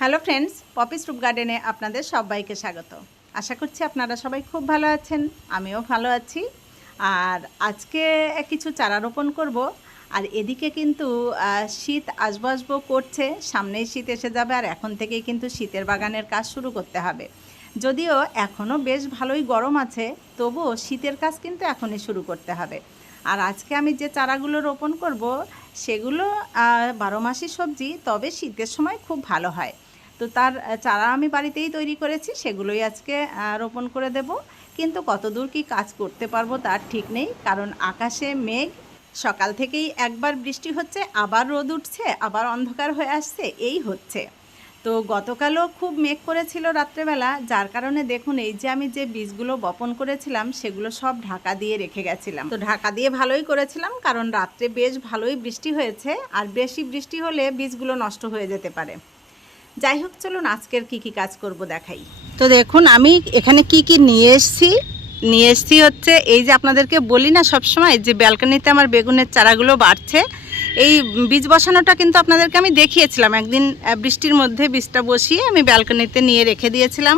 Hello friends, poppy stoop গার্ডেনে আপনাদের সবাইকে স্বাগত। আশা করছি আপনারা সবাই খুব ভালো আছেন, আমিও ভালো আছি। আর আজকে কিছু চারা রোপণ করব, আর এদিকে কিন্তু শীত আসব আসব করছে, সামনেই শীত এসে যাবে, আর এখন থেকেই কিন্তু শীতের বাগানের কাজ শুরু করতে হবে। যদিও এখনও বেশ ভালোই গরম আছে, তবুও শীতের কাজ কিন্তু এখনই শুরু করতে হবে। আর আজকে আমি যে চারাগুলো রোপণ করব সেগুলো বারো মাসের সবজি, তবে শীতের সময় খুব ভালো হয়। তো তার চারা আমি বাড়িতেই তৈরি করেছি, সেগুলোই আজকে রোপণ করে দেব। কিন্তু কতদূর কি কাজ করতে পারব তার ঠিক নেই, কারণ আকাশে মেঘ, সকাল থেকেই একবার বৃষ্টি হচ্ছে, আবার রোদ উঠছে, আবার অন্ধকার হয়ে আসছে, এই হচ্ছে। তো গতকালও খুব মেঘ করেছিল রাত্রেবেলা, যার কারণে দেখুন এই যে আমি যে বীজগুলো বপন করেছিলাম, সেগুলো সব ঢাকা দিয়ে রেখে গেছিলাম। তো ঢাকা দিয়ে ভালোই করেছিলাম, কারণ রাত্রে বেশ ভালোই বৃষ্টি হয়েছে, আর বেশি বৃষ্টি হলে বীজগুলো নষ্ট হয়ে যেতে পারে। যাই হোক, চলুন আজকের কি কি কাজ করব দেখাই। তো দেখুন, আমি এখানে কি কি নিয়ে এসেছি। নিয়ে এসেছি হচ্ছে, এই যে আপনাদেরকে বলি না সবসময়, যে ব্যালকনিতে আমার বেগুনের চারাগুলো বাড়ছে এই বীজ বসানোটা কিন্তু আপনাদেরকে আমি দেখিয়েছিলাম। একদিন বৃষ্টির মধ্যে বীজটা বসিয়ে আমি ব্যালকনিতে নিয়ে রেখে দিয়েছিলাম।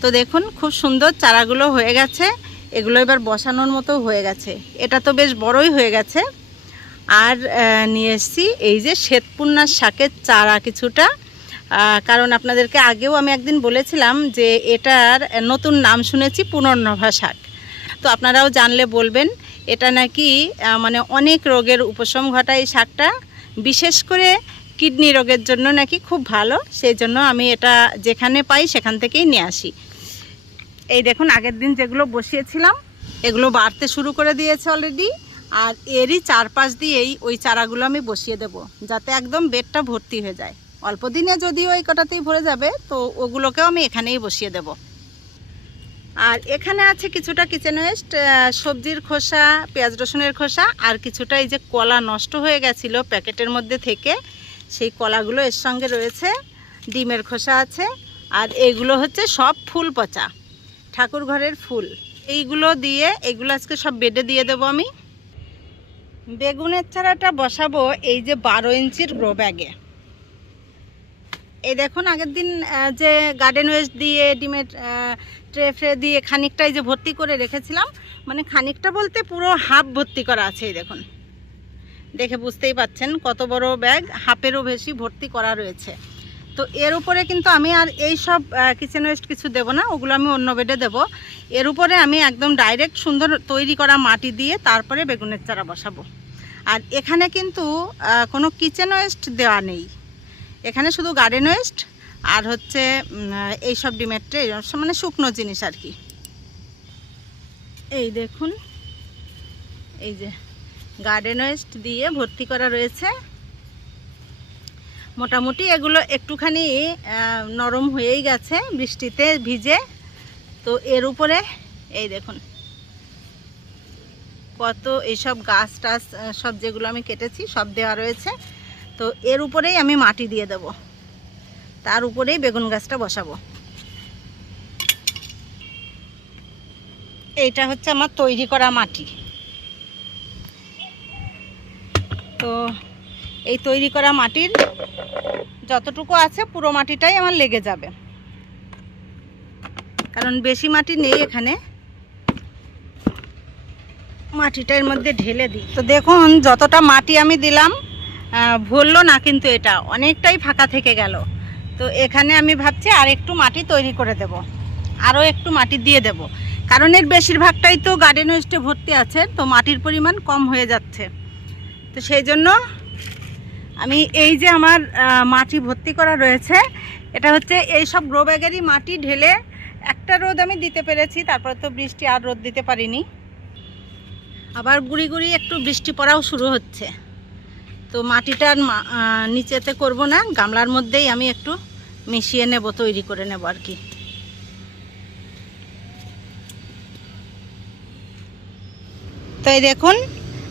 তো দেখুন, খুব সুন্দর চারাগুলো হয়ে গেছে। এগুলো এবার বসানোর মতো হয়ে গেছে। এটা তো বেশ বড়ই হয়ে গেছে। আর নিয়ে এসেছি এই যে শ্বেতপূর্ণার শাকের চারা কিছুটা। কারণ আপনাদেরকে আগেও আমি একদিন বলেছিলাম যে এটার নতুন নাম শুনেছি পুনর্নভা শাক। তো আপনারাও জানলে বলবেন এটা নাকি মানে অনেক রোগের উপশম ঘটায় এই শাকটা। বিশেষ করে কিডনি রোগের জন্য নাকি খুব ভালো সেই জন্য আমি এটা যেখানে পাই সেখান থেকেই নিয়ে আসি। এই দেখুন, আগের দিন যেগুলো বসিয়েছিলাম, এগুলো বাড়তে শুরু করে দিয়েছে অলরেডি আর এরই চারপাশ দিয়েই ওই চারাগুলো আমি বসিয়ে দেব, যাতে একদম বেডটা ভর্তি হয়ে যায়। অল্প দিনে যদিও ওই কটাতেই ভরে যাবে, তো ওগুলোকেও আমি এখানেই বসিয়ে দেব। আর এখানে আছে কিছুটা কিচেন ওয়েস্ট সবজির খোসা, পেঁয়াজ রসুনের খোসা, আর কিছুটা এই যে কলা নষ্ট হয়ে গেছিল প্যাকেটের মধ্যে থেকে, সেই কলাগুলো এর সঙ্গে রয়েছে, ডিমের খোসা আছে, আর এইগুলো হচ্ছে সব ফুল পচা, ঠাকুর ঘরের ফুল। এইগুলো দিয়ে, এগুলো আজকে সব বেডে দিয়ে দেবো আমি। বেগুনের চারাটা বসাবো এই যে বারো ইঞ্চির গ্রো ব্যাগে এই দেখুন, আগের দিন যে গার্ডেন ওয়েস্ট দিয়ে, ডিমের ট্রে ফ্রে দিয়ে খানিকটাই যে ভর্তি করে রেখেছিলাম মানে খানিকটা বলতে পুরো হাফ ভর্তি করা আছে, এই দেখুন। দেখে বুঝতেই পাচ্ছেন কত বড় ব্যাগ হাফেরও বেশি ভর্তি করা রয়েছে। তো এর উপরে কিন্তু আমি আর এই সব কিচেন ওয়েস্ট কিছু দেব না, ওগুলো আমি অন্য বেডে দেব। এর উপরে আমি একদম ডাইরেক্ট সুন্দর তৈরি করা মাটি দিয়ে তারপরে বেগুনের চারা বসাবো। আর এখানে কিন্তু কোনো কিচেন ওয়েস্ট দেওয়া নেই। এখানে শুধু গার্ডেন ওয়েস্ট আর হচ্ছে এই সব ট্রে মানে শুকনো জিনিস আর কি। এই দেখুন, এই যে গার্ডেন ওয়েস্ট দিয়ে ভর্তি করা রয়েছে। মোটামুটি এগুলো একটুখানি নরম হয়েই গেছে বৃষ্টিতে ভিজে। তো এর উপরে, এই দেখুন, কত এইসব গাছ টাছ সব যেগুলো আমি কেটেছি সব দেওয়া রয়েছে। তো এর উপরেই আমি মাটি দিয়ে দেব। তার উপরেই বেগুন গাছটা বসাবো। এইটা হচ্ছে আমার তৈরি করা মাটি। তো এই তৈরি করা মাটির যতটুকু আছে পুরো মাটিটাই আমার লেগে যাবে। কারণ বেশি মাটি নেই এখানে। মাটিটা এর মধ্যে ঢেলে দিই। তো দেখুন, যতটা মাটি আমি দিলাম ভরলো না কিন্তু এটা। অনেকটাই ফাঁকা থেকে গেল। তো এখানে আমি ভাবছি আর একটু মাটি তৈরি করে দেব। আরও একটু মাটি দিয়ে দেব। কারণ এর বেশিরভাগটাই তো গার্ডেন ওয়েস্টে ভর্তি আছে, তো মাটির পরিমাণ কম হয়ে যাচ্ছে। তো সেই জন্য আমি এই যে আমার মাটি ভর্তি করা রয়েছে, এটা হচ্ছে এই সব গ্রো ব্যাগেরই মাটি ঢেলে একটা রোদ আমি দিতে পেরেছি, তারপরে তো বৃষ্টি আর রোদ দিতে পারিনি। আবার গুড়ি গুড়ি একটু বৃষ্টি পড়াও শুরু হচ্ছে। তো মাটিটা আর মা- নিচেতে করব না, গামলার মধ্যেই আমি একটু মিশিয়ে নেব, তৈরি করে নেব আর কি। তো এই দেখুন,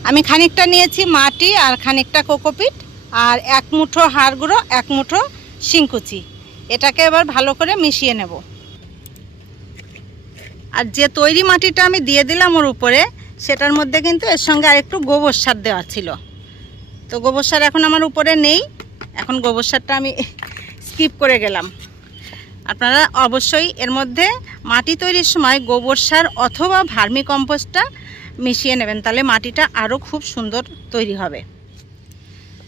আমি খানিকটা নিয়েছি মাটি আর খানিকটা কোকোপিট আর এক মুঠো হাড় গুঁড়ো, এক মুঠো শিংকুচি। এটাকে এবার ভালো করে মিশিয়ে নেব। আর যে তৈরি মাটিটা আমি দিয়ে দিলাম ওর উপরে, সেটার মধ্যে কিন্তু এর সঙ্গে আরেকটু গোবর সার দেওয়া ছিল। তো গোবর সার এখন আমার উপরে নেই। এখন গোবর সারটা আমি স্কিপ করে গেলাম। আপনারা অবশ্যই এর মধ্যে মাটি তৈরির সময় গোবর সার অথবা ভার্মি কম্পোস্টটা মিশিয়ে নেবেন, তাহলে মাটিটা আরও খুব সুন্দর তৈরি হবে।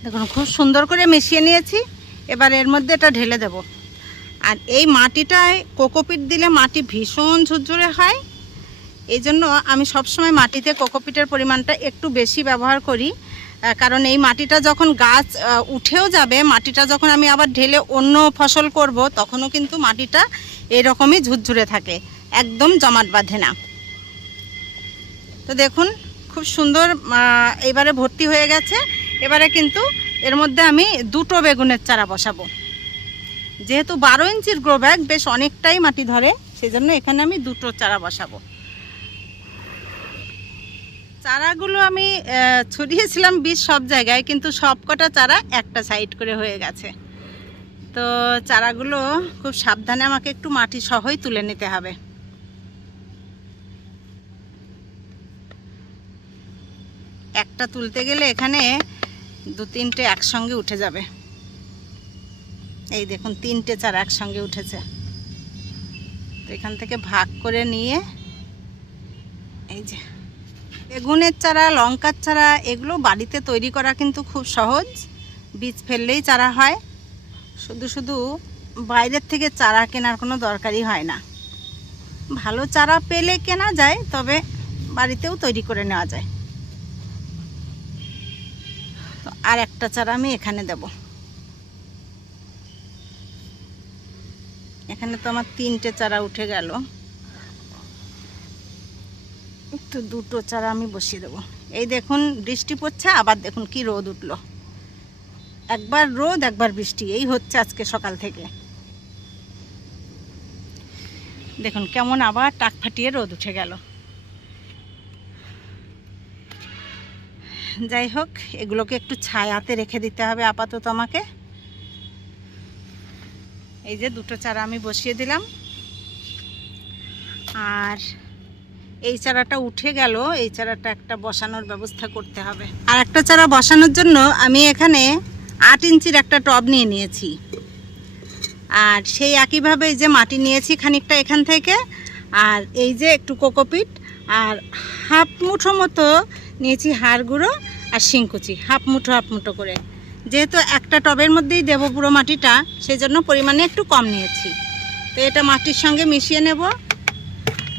দেখুন, খুব সুন্দর করে মিশিয়ে নিয়েছি। এবার এর মধ্যে এটা ঢেলে দেব। আর এই মাটিটায় কোকোপিট দিলে মাটি ভীষণ ঝুরঝুরে হয়। এই জন্য আমি সবসময় মাটিতে কোকোপিটের পরিমাণটা একটু বেশি ব্যবহার করি। কারণ এই মাটিটা যখন গাছ উঠেও যাবে, মাটিটা যখন আমি আবার ঢেলে অন্য ফসল করব, তখনও কিন্তু মাটিটা এরকমই ঝুরঝুরে থাকে, একদম জমাট বাঁধে না। তো দেখুন, খুব সুন্দর এবারে ভর্তি হয়ে গেছে। এবারে কিন্তু এর মধ্যে আমি দুটো বেগুনের চারা বসাবো। যেহেতু বারো ইঞ্চির গ্রো ব্যাগ, বেশ অনেকটাই মাটি ধরে, সেজন্য এখানে আমি দুটো চারা বসাবো। চারাগুলো আমি ছড়িয়েছিলাম বীজ সব জায়গায়, কিন্তু সবকটা চারা একটা সাইড করে হয়ে গেছে। তো চারাগুলো খুব সাবধানে আমাকে একটু মাটি সহই তুলে নিতে হবে। একটা তুলতে গেলে এখানে দু তিনটে একসঙ্গে উঠে যাবে। এই দেখুন, তিনটে চারা একসঙ্গে উঠেছে। তো এখান থেকে ভাগ করে নিয়ে, এই যে বেগুনের চারা, লঙ্কার চারা, এগুলো বাড়িতে তৈরি করা কিন্তু খুব সহজ। বীজ ফেললেই চারা হয়। শুধু শুধু বাইরের থেকে চারা কেনার কোনো দরকারই হয় না। ভালো চারা পেলে কেনা যায়, তবে বাড়িতেও তৈরি করে নেওয়া যায়। তো আর একটা চারা আমি এখানে দেব। এখানে তো আমার তিনটে চারা উঠে গেল। একটু দুটো চারা আমি বসিয়ে দেবো। এই দেখুন, বৃষ্টি পড়ছে, আবার দেখুন কি রোদ উঠল। একবার রোদ, একবার বৃষ্টি, এই হচ্ছে আজকে সকাল থেকে। দেখুন কেমন আবার টাক ফাটিয়ে রোদ উঠে গেল। যাই হোক, এগুলোকে একটু ছায়াতে রেখে দিতে হবে আপাতত আমাকে। এই যে দুটো চারা আমি বসিয়ে দিলাম। আর এই চারাটা উঠে গেল, এই চারাটা একটা বসানোর ব্যবস্থা করতে হবে। আর একটা চারা বসানোর জন্য আমি এখানে আট ইঞ্চির একটা টব নিয়ে নিয়েছি। আর সেই একইভাবে এই যে মাটি নিয়েছি খানিকটা এখান থেকে, আর এই যে একটু কোকোপিট আর হাফ মুঠো মতো নিয়েছি হাড় গুঁড়ো আর শিংকুচি হাফ মুঠো হাফ মুঠো করে। যেহেতু একটা টবের মধ্যেই দেবো পুরো মাটিটা সেই জন্য পরিমাণে একটু কম নিয়েছি। তো এটা মাটির সঙ্গে মিশিয়ে নেব।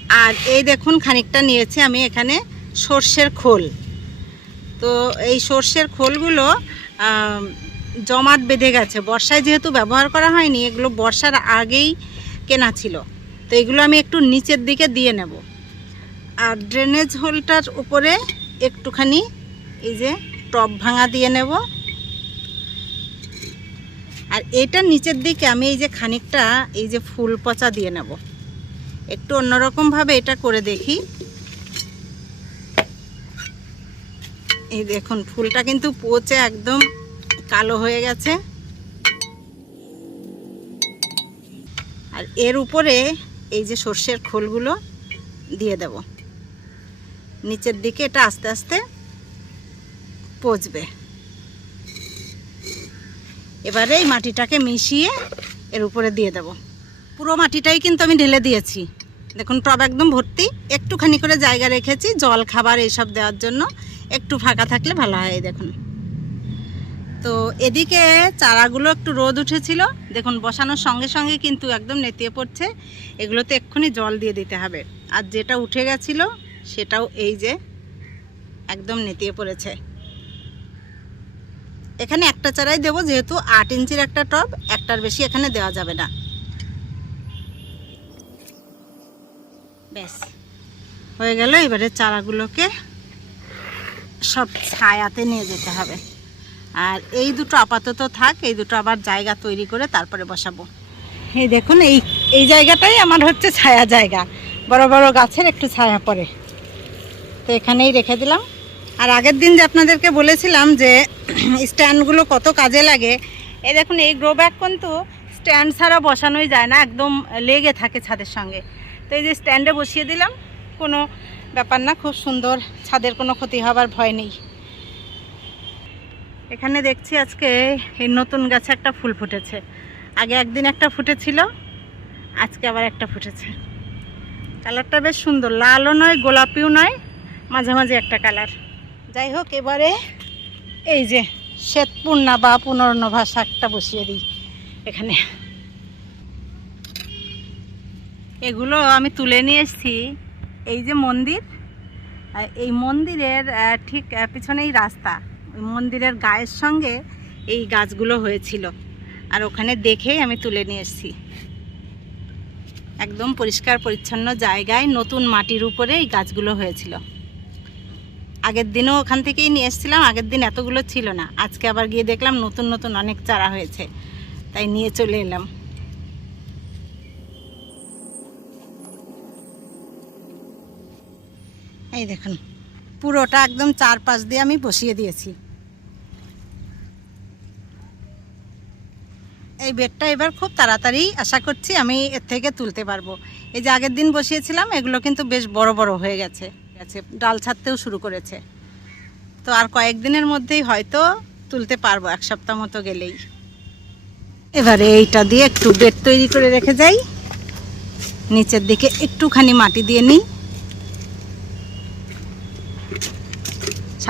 আর এই দেখুন খানিকটা নিয়েছি আমি এখানে সর্ষের খোল। তো এই সর্ষের খোলগুলো জমাট বেঁধে গেছে। বর্ষায় যেহেতু ব্যবহার করা হয়নি, এগুলো বর্ষার আগেই কেনা ছিল। তো এগুলো আমি একটু নিচের দিকে দিয়ে নেব। আর ড্রেনেজ হোলটার উপরে একটুখানি এই যে টপ ভাঙা দিয়ে নেব। আর এটা নিচের দিকে আমি এই যে খানিকটা এই যে ফুল পচা দিয়ে নেব। একটু অন্যরকমভাবে এটা করে দেখি। এই দেখুন, ফুলটা কিন্তু পচে একদম কালো হয়ে গেছে। আর এর উপরে এই যে সর্ষের খোলগুলো দিয়ে দেব। নিচের দিকে এটা আস্তে আস্তে পচবে। এবারে এই মাটিটাকে মিশিয়ে এর উপরে দিয়ে দেব। পুরো মাটিটাই কিন্তু আমি ঢেলে দিয়েছি। দেখুন, টব একদম ভর্তি। একটুখানি করে জায়গা রেখেছি, জল, খাবার এইসব দেওয়ার জন্য। একটু ফাঁকা থাকলে ভালো হয় দেখুন। তো এদিকে চারাগুলো একটু রোদ উঠেছিল। দেখুন, বসানোর সঙ্গে সঙ্গে কিন্তু একদম নেতিয়ে পড়ছে। এগুলোতে এক্ষুনি জল দিয়ে দিতে হবে। আর যেটা উঠে গেছিল, সেটাও এই যে একদম নেতিয়ে পড়েছে। এখানে একটা চারাই দেবো, যেহেতু আট ইঞ্চির একটা টব, একটার বেশি এখানে দেওয়া যাবে না। ব্যাস হয়ে গেল, এবারে চারাগুলোকে সব ছায়াতে নিয়ে যেতে হবে। আর এই দুটো আপাতত থাক, এই দুটো আবার জায়গা তৈরি করে তারপরে বসাবো। এই দেখুন, এই এই জায়গাটাই আমার হচ্ছে ছায়া জায়গা। বড় বড় গাছের একটু ছায়া পড়ে। তো এখানেই রেখে দিলাম। আর আগের দিন যে আপনাদেরকে বলেছিলাম যে স্ট্যান্ডগুলো কত কাজে লাগে, এই দেখুন, এই গ্রো ব্যাগ কিন্তু স্ট্যান্ড ছাড়া বসানোই যায় না, একদম লেগে থাকে ছাদের সঙ্গে। তো এই যে স্ট্যান্ডে বসিয়ে দিলাম, কোনো ব্যাপার না, খুব সুন্দর, ছাদের কোনো ক্ষতি হবার ভয় নেই। এখানে দেখছি আজকে এই নতুন গাছে একটা ফুল ফুটেছে। আগে একদিন একটা ফুটেছিল, আজকে আবার একটা ফুটেছে। কালারটা বেশ সুন্দর, লালও নয়, গোলাপিও নয় মাঝামাঝি একটা কালার। যাই হোক, এবারে এই যে শ্বেতপূর্ণা বা পুনর্নভা শাকটা বসিয়ে দিই এখানে। এগুলো আমি তুলে নিয়ে এসেছি। এই যে মন্দির এই মন্দিরের ঠিক পিছনেই রাস্তা। ওই মন্দিরের গায়ের সঙ্গে এই গাছগুলো হয়েছিল। আর ওখানে দেখেই আমি তুলে নিয়ে এসেছি। একদম পরিষ্কার, পরিচ্ছন্ন জায়গায় নতুন মাটির উপরে এই গাছগুলো হয়েছিল। আগের দিনও ওখান থেকেই নিয়ে এসেছিলাম, আগের দিন এতগুলো ছিল না। আজকে আবার গিয়ে দেখলাম নতুন নতুন অনেক চারা হয়েছে। তাই নিয়ে চলে এলাম। এই দেখুন, পুরোটা একদম চার চারপাশ দিয়ে আমি বসিয়ে দিয়েছি। এই বেডটা এবার খুব তাড়াতাড়ি আশা করছি আমি এর থেকে তুলতে পারব। এই যে আগের দিন বসিয়েছিলাম, এগুলো কিন্তু বেশ বড় বড় হয়ে গেছে গেছে ডাল ছাড়তেও শুরু করেছে। তো আর কয়েকদিনের মধ্যেই হয়তো তুলতে পারব, এক সপ্তাহ মতো গেলেই। এবারে এইটা দিয়ে একটু বেড তৈরি করে রেখে যাই। নিচের দিকে একটুখানি মাটি দিয়ে নিই।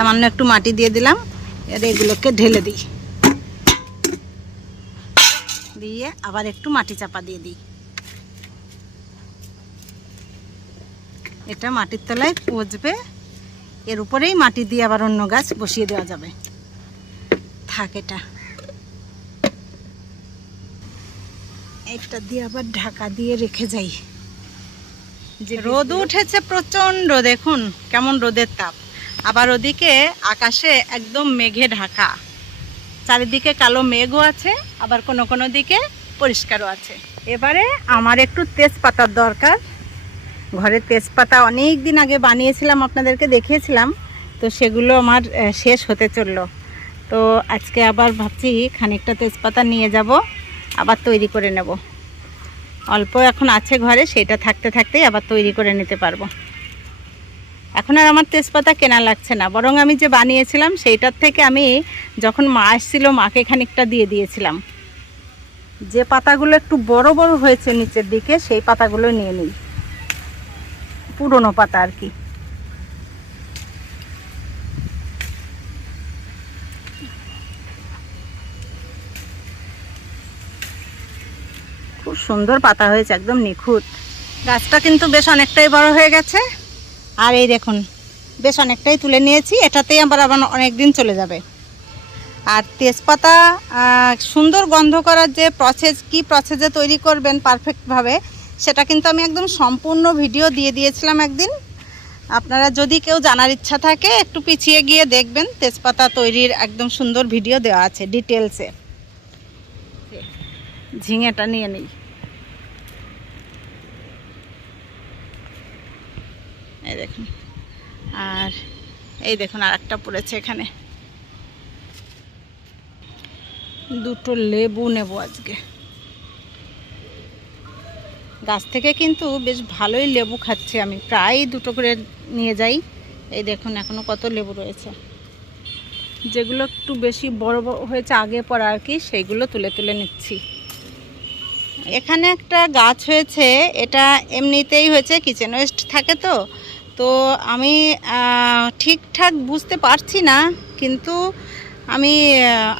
সামান্য একটু মাটি দিয়ে দিলাম এবার এগুলোকে ঢেলে দিই। দিয়ে আবার একটু মাটি চাপা দিয়ে দিই। এটা মাটির তলায় পচবে এর উপরেই মাটি দিয়ে আবার অন্য গাছ বসিয়ে দেওয়া যাবে। থাক এটা। একটা দিয়ে আবার ঢাকা দিয়ে রেখে যাই। যে রোদ উঠেছে প্রচণ্ড দেখুন কেমন রোদের তাপ। আবার ওদিকে আকাশে একদম মেঘে ঢাকা। চারিদিকে কালো মেঘও আছে, আবার কোনো কোনো দিকে পরিষ্কারও আছে। এবারে আমার একটু তেজপাতার দরকার। ঘরে তেজপাতা অনেক দিন আগে বানিয়েছিলাম, আপনাদেরকে দেখিয়েছিলাম। তো সেগুলো আমার শেষ হতে চলল। তো আজকে আবার ভাবছি খানিকটা তেজপাতা নিয়ে যাব, আবার তৈরি করে নেব। অল্প এখন আছে ঘরে, সেটা থাকতে থাকতেই আবার তৈরি করে নিতে পারব। এখন আর আমার তেজপাতা কেনা লাগছে না। বরং আমি যে বানিয়েছিলাম, সেইটার থেকে আমি যখন মা আসছিল মাকে খানিকটা দিয়ে দিয়েছিলাম। যে পাতাগুলো একটু বড় বড় হয়েছে নিচের দিকে, সেই পাতাগুলো নিয়ে নিই। পুরনো পাতা আর কি। খুব সুন্দর পাতা হয়েছে, একদম নিখুঁত। গাছটা কিন্তু বেশ অনেকটাই বড় হয়ে গেছে। আর এই দেখুন, বেশ অনেকটাই তুলে নিয়েছি। এটাতেই আবার আবার অনেক দিন চলে যাবে। আর তেজপাতা সুন্দর গন্ধ করার যে প্রসেস কি প্রসেসে তৈরি করবেন পারফেক্টভাবে সেটা কিন্তু আমি একদম সম্পূর্ণ ভিডিও দিয়ে দিয়েছিলাম একদিন। আপনারা যদি কেউ জানার ইচ্ছা থাকে, একটু পিছিয়ে গিয়ে দেখবেন, তেজপাতা তৈরির একদম সুন্দর ভিডিও দেওয়া আছে ডিটেলসে ঝিঙেটা নিয়ে নিই। এই দেখুন। আর এই দেখুন আর একটা পড়েছে এখানে। দুটো লেবু নেব আজকে। গাছ থেকে কিন্তু বেশ ভালোই লেবু খাচ্ছি আমি। প্রায় দুটো করে নিয়ে যাই। এই দেখুন, এখনও কত লেবু রয়েছে। যেগুলো একটু বেশি বড় বড় হয়েছে আগে পর আর কি, সেইগুলো তুলে তুলে নিচ্ছি। এখানে একটা গাছ হয়েছে, এটা এমনিতেই হয়েছে কিচেন ওয়েস্ট থাকে তো। তো আমি ঠিকঠাক বুঝতে পারছি না, কিন্তু আমি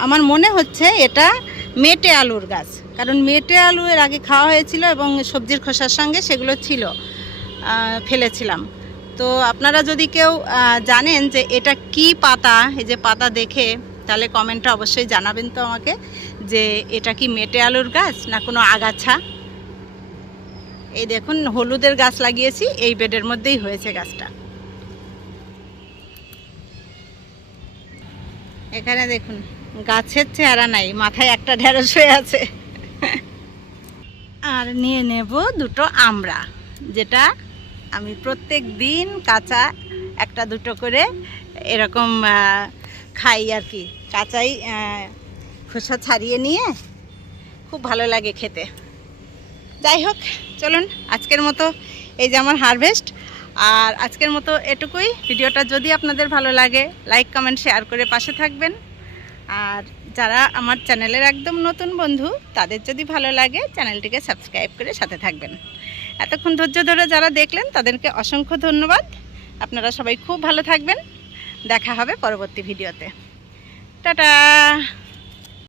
আমার মনে হচ্ছে এটা মেটে আলুর গাছ। কারণ মেটে আলু এর আগে খাওয়া হয়েছিল এবং সবজির খোসার সঙ্গে সেগুলো ছিল ফেলেছিলাম। তো আপনারা যদি কেউ জানেন যে এটা কি পাতা, এই যে পাতা দেখে, তাহলে কমেন্টটা অবশ্যই জানাবেন তো আমাকে যে এটা কি মেটে আলুর গাছ না কোনো আগাছা। এই দেখুন, হলুদের গাছ লাগিয়েছি, এই বেডের মধ্যেই হয়েছে গাছটা। এখানে দেখুন, গাছের চেহারা নাই, মাথায় একটা ঢেঁড়স হয়ে আছে। আর নিয়ে নেব দুটো আমড়া যেটা আমি প্রত্যেক দিন কাঁচা একটা দুটো করে এরকম খাই আর কি। কাঁচাই খোসা ছাড়িয়ে নিয়ে খুব ভালো লাগে খেতে। যাই হোক, চলুন আজকের মতো এই যে আমার হারভেস্ট আর আজকের মতো এটুকুই। ভিডিওটা যদি আপনাদের ভালো লাগে লাইক কমেন্ট শেয়ার করে পাশে থাকবেন। আর যারা আমার চ্যানেলের একদম নতুন বন্ধু, তাদের যদি ভালো লাগে, চ্যানেলটিকে সাবস্ক্রাইব করে সাথে থাকবেন। এতক্ষণ ধৈর্য ধরে যারা দেখলেন, তাদেরকে অসংখ্য ধন্যবাদ। আপনারা সবাই খুব ভালো থাকবেন। দেখা হবে পরবর্তী ভিডিওতে। টাটা!